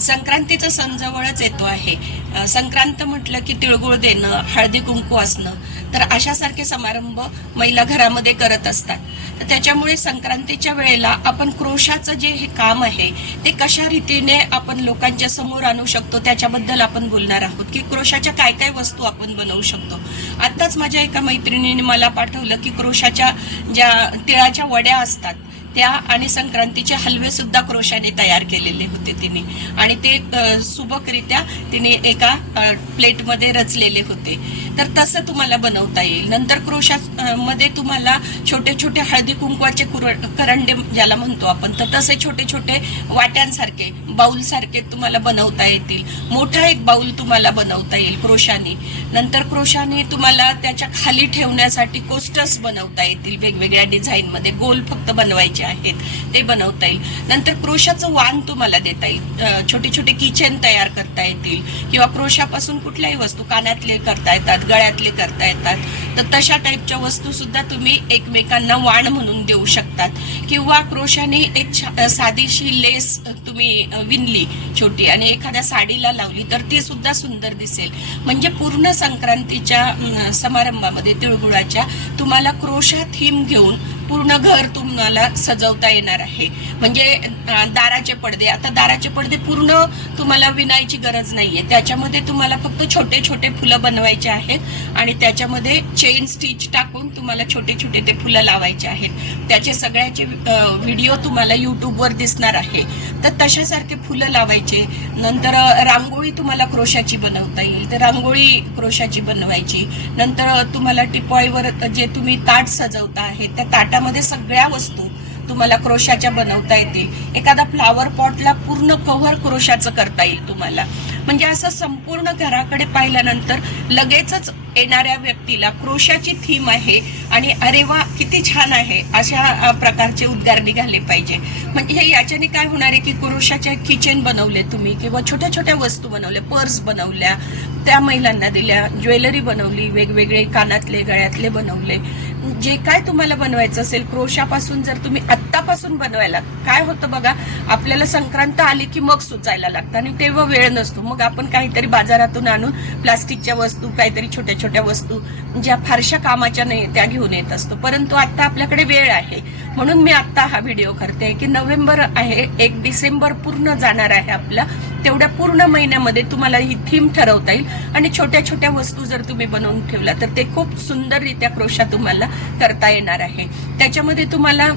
संक्रांतीचा सण जवळच येतो आहे. संक्रांत म्हटलं की तिळगुळ देणं हळदी कुंकू असणं तर अशासारखे समारंभ महिला घरामध्ये करत असतात. तर त्याच्यामुळे संक्रांतीच्या वेळेला आपण क्रोशाचं जे हे काम आहे ते कशा रीतीने आपण लोकांच्या समोर आणू शकतो त्याच्याबद्दल आपण बोलणार आहोत. की क्रोशाच्या काय काय वस्तू आपण बनवू शकतो. आत्ताच माझ्या एका मैत्रिणीने मला पाठवलं की क्रोशाच्या ज्या तिळाच्या वड्या असतात त्या आणि संक्रांतीचे हलवे सुद्धा क्रोशाने तयार केलेले होते तिने. आणि ते सुबकरित्या तिने एका प्लेटमध्ये रचलेले होते. तर तसं तुम्हाला बनवता येईल. नंतर क्रोशा मध्ये तुम्हाला छोटे छोटे हळदी कुंकवाचे करंडे ज्याला म्हणतो आपण तर तसे छोटे छोटे वाट्यांसारखे बाउल सारखे तुम्हाला बनवता येतील. मोठा एक बाउल तुम्हाला बनवता येईल क्रोशाने. नंतर क्रोशाने तुम्हाला त्याच्याखाली ठेवण्यासाठी कोस्टर्स बनवता येतील वेगवेगळ्या डिझाईन मध्ये गोल फक्त बनवायचे आहेत ते बनवता येईल. नंतर क्रोशाचं वाण तुम्हाला देता येईल. छोटे छोटे किचन तयार करता येतील किंवा क्रोशापासून कुठल्याही वस्तू कानातले करता येतात गळ्यातले करता येतात. तर तशा टाईपच्या वस्तू सुद्धा तुम्ही एकमेकांना वाण म्हणून देऊ शकतात. किंवा क्रोशाने एक साधीशी लेस तुम्ही विणली छोटी आणि एखाद्या साडीला लावली तर ती सुद्धा सुंदर दिसेल. म्हणजे पूर्ण संक्रांतीच्या समारंभामध्ये तिळगुळाच्या तुम्हाला क्रोशा थीम घेऊन पूर्ण घर तुम्हाला सजवता येणार आहे. म्हणजे दाराचे पडदे. आता दाराचे पडदे पूर्ण तुम्हाला विणायची गरज नाहीये. त्याच्यामध्ये तुम्हाला फक्त छोटे छोटे फुलं बनवायचे आहेत आणि त्याच्यामध्ये चेन स्टिच टाकून तुम्हाला छोटे छोटे ते फुलं लावायचे आहेत. त्याचे सगळ्याचे व्हिडिओ तुम्हाला युट्यूबवर दिसणार आहे. तर तशासारखे फुलं लावायचे. नंतर रांगोळी तुम्हाला क्रोशाची बनवता येईल. तर रांगोळी क्रोशाची बनवायची. नंतर तुम्हाला टिपॉईवर जे तुम्ही ताट सजवता आहे त्या ताटामध्ये सगळ्या वस्तू तुम्हाला क्रोशाच्या बनवता येतील. एखादा फ्लावर पॉटला पूर्ण कव्हर क्रोशाचं करता येईल तुम्हाला. म्हणजे असं संपूर्ण घराकडे पाहिल्यानंतर लगेचच येणाऱ्या व्यक्तीला क्रोशाची थीम आहे आणि अरे वा किती छान आहे अशा प्रकारचे उद्गार निघाले पाहिजे. म्हणजे हे याच्याने काय होणार आहे की क्रोशाचे किचन बनवले तुम्ही किंवा छोट्या छोट्या वस्तू बनवल्या पर्स बनवल्या त्या महिलांना दिल्या ज्वेलरी बनवली वेगवेगळे कानातले गळ्यातले बनवले. जे काय तुम्हाला बनवायचं असेल क्रोशापासून जर तुम्ही आत्तापासून बनवायला काय होतं बघा आपल्याला संक्रांत आली की मग सुचायला लागतं आणि तेव्हा वेळ नसतो. मग आपण काहीतरी बाजारातून आणून प्लास्टिकच्या वस्तू काहीतरी छोट्या छोट्या वस्तू ज्या फारशा कामाच्या नाही त्या घेऊन येत असतो. परंतु आता आपल्याकडे वेळ आहे. म्हणून मी आता हा व्हिडिओ करते की नोव्हेंबर आहे एक डिसेंबर पूर्ण जाणार आहे आपला. तेवढ्या पूर्ण महिन्यामध्ये तुम्हाला ही थीम ठरवता येईल. आणि छोट्या छोट्या वस्तू जर तुम्ही बनवून ठेवल्या तर ते खूप सुंदररित्या क्रोशा तुम्हाला करता येणार आहे. त्याच्यामध्ये तुम्हाला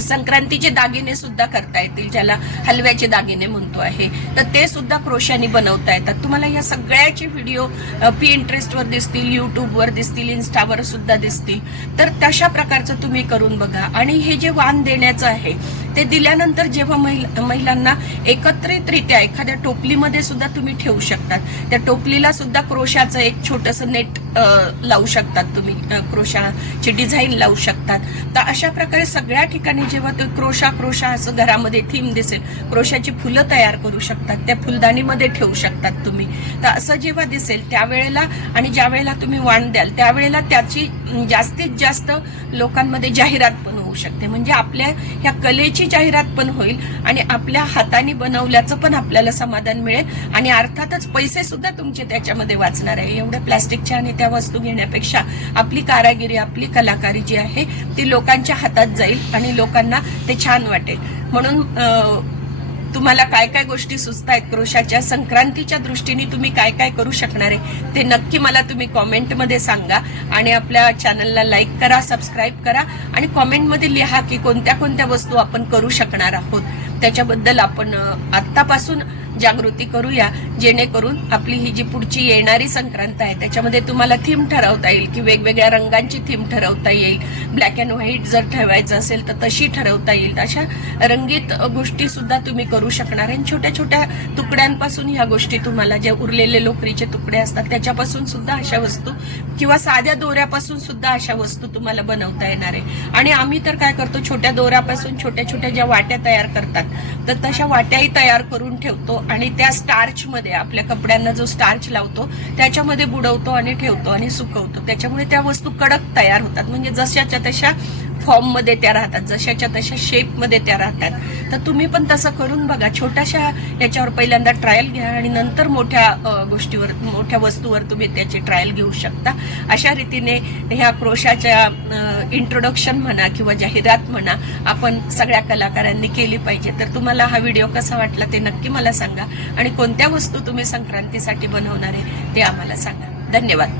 संक्रांतीचे दागिने सुद्धा करता येतील ज्याला हलव्याचे दागिने म्हणतो आहे. तर ते सुद्धा क्रोशाने बनवता येतात. तुम्हाला या सगळ्याचे व्हिडिओ पी इंटरेस्टवर दिसतील युट्यूबवर दिसतील इन्स्टावर सुद्धा दिसतील. तर तशा प्रकारचं तुम्ही करून बघा. आणि हे जे वाण देण्याचं आहे ते दिल्यानंतर जेव्हा महिलांना एकत्रितरित्या एखाद्या टोपलीमध्ये सुद्धा तुम्ही ठेवू शकतात. त्या टोपलीला सुद्धा क्रोशाचं एक छोटंसं नेट लावू शकतात तुम्ही. क्रोशाची डिझाईन लावू शकतात. तर अशा प्रकारे सगळ्या ठिकाणी जेव्हा ते क्रोशा क्रोशा असं घरामध्ये थीम दिसेल क्रोशाची फुलं तयार करू शकतात त्या फुलदाणीमध्ये ठेवू शकतात तुम्ही. तर असं जेव्हा दिसेल त्यावेळेला आणि ज्या वेळेला तुम्ही वाण द्याल त्यावेळेला त्याची जास्तीत जास्त लोकांमध्ये जाहिरात बनवू होऊ शकते. म्हणजे आपल्या ह्या कलेची जाहिरात पण होईल आणि आपल्या हाताने बनवल्याचं पण आपल्याला समाधान मिळेल. आणि अर्थातच पैसे सुद्धा तुमचे त्याच्यामध्ये वाचणार आहे. एवढ्या प्लास्टिकच्या आणि त्या वस्तू घेण्यापेक्षा आपली कारागिरी आपली कलाकारी जी आहे ती लोकांच्या हातात जाईल आणि लोकांना ते छान वाटेल. म्हणून तुम्हाला काय काय गोष्टी सुचतायत क्रोशाच्या? संक्रांतीच्या दृष्टीने तुम्ही काय काय करू शकणार आहे ते नक्की मला तुम्ही कॉमेंटमध्ये सांगा आणि आपल्या चॅनलला लाईक करा सबस्क्राईब करा आणि कॉमेंटमध्ये लिहा की कोणत्या कोणत्या वस्तू आपण करू शकणार आहोत. त्याच्याबद्दल आपण आत्तापासून जागृती करूया. जेणेकरून आपली ही जी पुढची येणारी संक्रांत आहे त्याच्यामध्ये तुम्हाला थीम ठरवता येईल की वेगवेगळ्या रंगांची थीम ठरवता येईल. ब्लॅक अँड व्हाईट जर ठेवायचं असेल तर तशी ठरवता येईल. अशा रंगीत गोष्टी सुद्धा तुम्ही करू शकणार. आणि छोट्या छोट्या तुकड्यांपासून ह्या गोष्टी तुम्हाला जे उरलेले लोकरीचे तुकडे असतात त्याच्यापासून सुद्धा अशा वस्तू किंवा साध्या दोऱ्यापासून सुद्धा अशा वस्तू तुम्हाला बनवता येणार आहे. आणि आम्ही तर काय करतो छोट्या दोऱ्यापासून छोट्या छोट्या ज्या वाट्या तयार करतात तर तशा वाट्याही तयार करून ठेवतो आणि त्या स्टार्चमध्ये आपल्या कपड्यांना जो स्टार्च लावतो त्याच्यामध्ये बुडवतो आणि ठेवतो आणि सुकवतो. त्याच्यामुळे त्या वस्तू कडक तयार होतात. म्हणजे जशाच्या तशा फॉर्ममध्ये त्या राहतात जशाच्या तशा शेपमध्ये त्या राहतात. तर तुम्ही पण तसं करून बघा. छोट्याशा याच्यावर पहिल्यांदा ट्रायल घ्या आणि नंतर मोठ्या गोष्टीवर मोठ्या वस्तूवर तुम्ही त्याची ट्रायल घेऊ शकता. अशा रीतीने ह्या क्रोशाच्या इंट्रोडक्शन म्हणा किंवा जाहिरात म्हणा आपण सगळ्या कलाकारांनी केली पाहिजे. तर तुम्हाला हा व्हिडिओ कसा वाटला ते नक्की मला सांगा. आणि कोणत्या वस्तू तुम्ही संक्रांतीसाठी बनवणार आहे ते आम्हाला सांगा. धन्यवाद.